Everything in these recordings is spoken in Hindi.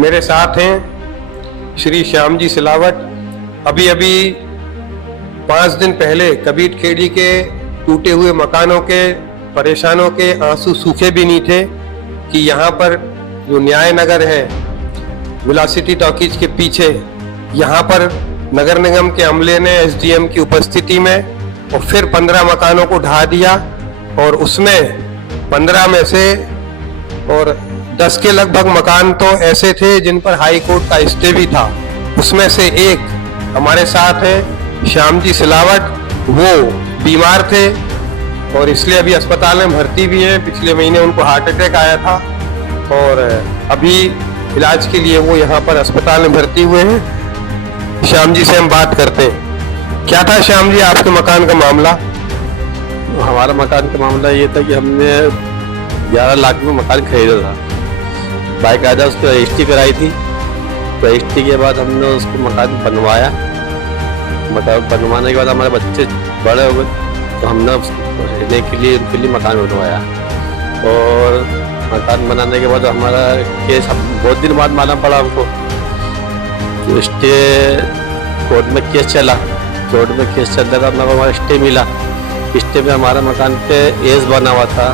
मेरे साथ हैं श्री श्याम जी सिलावट। अभी अभी 5 दिन पहले कबीर खेड़ी के टूटे हुए मकानों के परेशानों के आंसू सूखे भी नहीं थे कि यहाँ पर जो न्याय नगर है विलासिटी टॉकीज के पीछे, यहाँ पर नगर निगम के अमले ने एसडीएम की उपस्थिति में और फिर 15 मकानों को ढा दिया और उसमें 15 में से और 10 के लगभग मकान तो ऐसे थे जिन पर हाई कोर्ट का स्टे भी था। उसमें से एक हमारे साथ है श्याम जी सिलावट, वो बीमार थे और इसलिए अभी अस्पताल में भर्ती भी है। पिछले महीने उनको हार्ट अटैक आया था और अभी इलाज के लिए वो यहाँ पर अस्पताल में भर्ती हुए हैं। श्याम जी से हम बात करते हैं। क्या था श्याम जी आपके मकान का मामला? हमारा मकान का मामला ये था कि हमने 11 लाख में मकान खरीदा था। बाकायदा उसको रजिस्ट्री कराई थी। रजिस्ट्री के बाद हमने उसको मकान बनवाया। मकान बनवाने के बाद हमारे बच्चे बड़े हो गए तो हमने रहने के लिए उनके लिए मकान बनवाया। और मकान बनाने के बाद हमारा केस बहुत दिन बाद मालूम पड़ा हमको। तो स्टे कोर्ट में केस चला। कोर्ट में केस चल रहा था, हमारा स्टे मिला। स्टे में हमारा मकान पे एस बना हुआ था।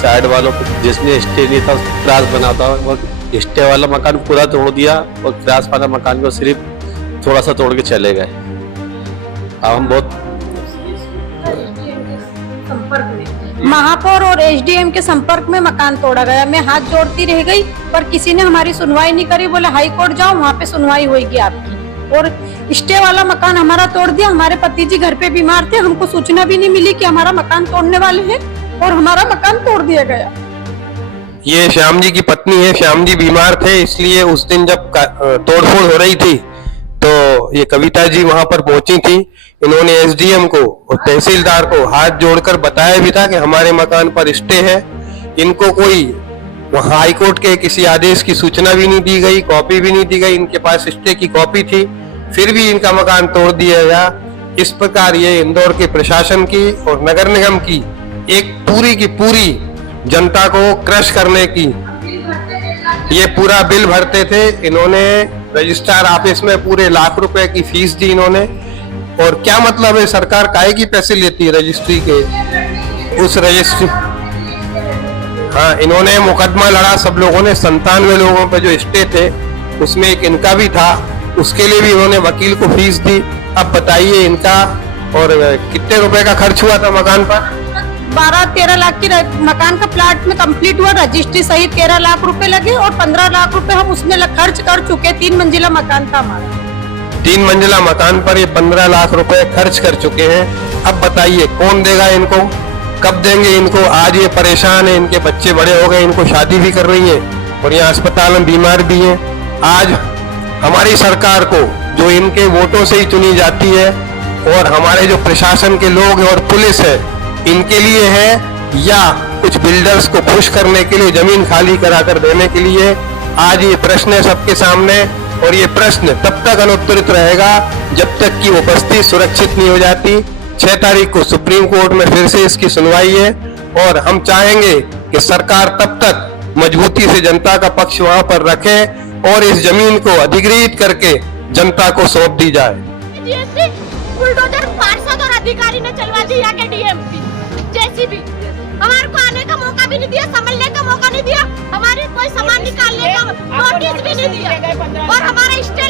साइड वालों को जिसने स्टे नहीं था उसको क्रास बना था। वो स्टे वाला मकान पूरा तोड़ दिया और क्रास वाला मकान को सिर्फ थोड़ा सा तोड़ के चले गए। अब हम बहुत महापौर और एसडीएम के संपर्क में मकान तोड़ा गया। मैं हाथ जोड़ती रह गई पर किसी ने हमारी सुनवाई नहीं करी। बोले हाई कोर्ट जाओ, वहाँ पे सुनवाई होगी आपकी। और स्टे वाला मकान हमारा तोड़ दिया। हमारे पति जी घर पे बीमार थे, हमको सूचना भी नहीं मिली कि हमारा मकान तोड़ने वाले हैं और हमारा मकान तोड़ दिया गया। ये श्याम जी की पत्नी है। श्याम जी बीमार थे, इसलिए उस दिन जब तोड़फोड़ हो रही थी तो ये कविता जी वहां पर पहुंची थी। इन्होंने एसडीएम को और तहसीलदार को हाथ जोड़कर बताया भी था कि हमारे मकान पर स्टे है। इनको कोई वहां हाई कोर्ट के किसी आदेश की सूचना भी नहीं दी गई, कॉपी भी नहीं दी गई। इनके पास स्टे की कॉपी थी, फिर भी इनका मकान तोड़ दिया गया। इस प्रकार ये इंदौर के प्रशासन की और नगर निगम की एक पूरी की पूरी जनता को क्रश करने की ये पूरा बिल भरते थे। इन्होंने रजिस्ट्रार ऑफिस में पूरे लाख रुपए की फीस दी इन्होंने। और क्या मतलब है, सरकार काहे की पैसे लेती है रजिस्ट्री के? उस रजिस्ट्री हाँ, इन्होंने मुकदमा लड़ा सब लोगों ने। 97 लोगों पे जो स्टे थे उसमें एक इनका भी था, उसके लिए भी इन्होंने वकील को फीस दी। अब बताइए इनका और कितने रुपए का खर्च हुआ था मकान पर? 12-13 लाख की मकान का प्लाट में कंप्लीट हुआ। रजिस्ट्री सहित 13 लाख रुपए लगे और 15 लाख रुपए हम उसमें खर्च कर चुके। 3 मंजिला मकान था हमारा। 3 मंजिला मकान पर ये 15 लाख रुपए खर्च कर चुके हैं। अब बताइए कौन देगा इनको, कब देंगे इनको? आज ये परेशान है, इनके बच्चे बड़े हो गए, इनको शादी भी कर रही है और यहाँ अस्पताल में बीमार भी हैं। आज हमारी सरकार को जो इनके वोटों से ही चुनी जाती है और हमारे जो प्रशासन के लोग और पुलिस है इनके लिए है, या कुछ बिल्डर्स को खुश करने के लिए जमीन खाली कराकर देने के लिए? आज ये प्रश्न है सबके सामने और ये प्रश्न तब तक अनुत्तरित रहेगा जब तक कि उपस्थिति सुरक्षित नहीं हो जाती। 6 तारीख को सुप्रीम कोर्ट में फिर से इसकी सुनवाई है और हम चाहेंगे कि सरकार तब तक मजबूती से जनता का पक्ष वहां पर रखे और इस जमीन को अधिग्रहित करके जनता को सौंप दी जाए। बुलडोजर पार्षद और अधिकारी ने चलवा दी यहाँ के डीएमपी जेसीबी। हमारे को आने का मौका भी नहीं दिया, संभलने का मौका नहीं दिया, हमारे कोई सामान निकालने का नोटिस भी नहीं दिया और हमारा स्टे